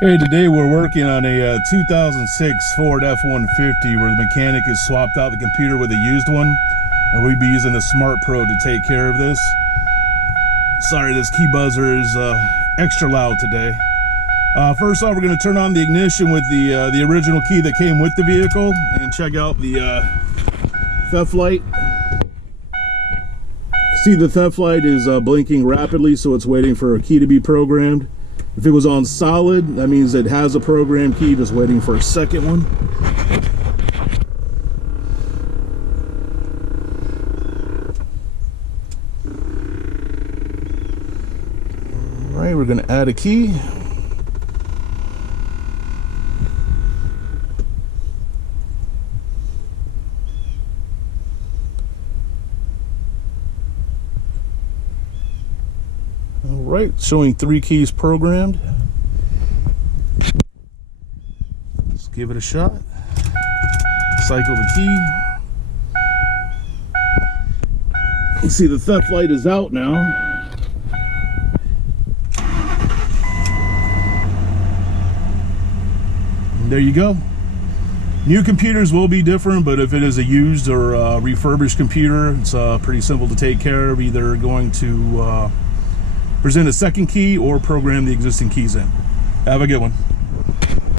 Hey, today we're working on a 2006 Ford F-150 where the mechanic has swapped out the computer with a used one, and we'll be using the Smart Pro to take care of this. Sorry, this key buzzer is extra loud today. First off, we're going to turn on the ignition with the original key that came with the vehicle and check out the theft light. See, the theft light is blinking rapidly, so it's waiting for a key to be programmed. If it was on solid, that means it has a program key, just waiting for a second one. All right, we're going to add a key. All right, showing 3 keys programmed. Let's give it a shot. Cycle the key. You see the theft light is out now. And there you go. New computers will be different, but if it is a used or refurbished computer, it's pretty simple to take care of. Either going to present a second key or program the existing keys in. Have a good one.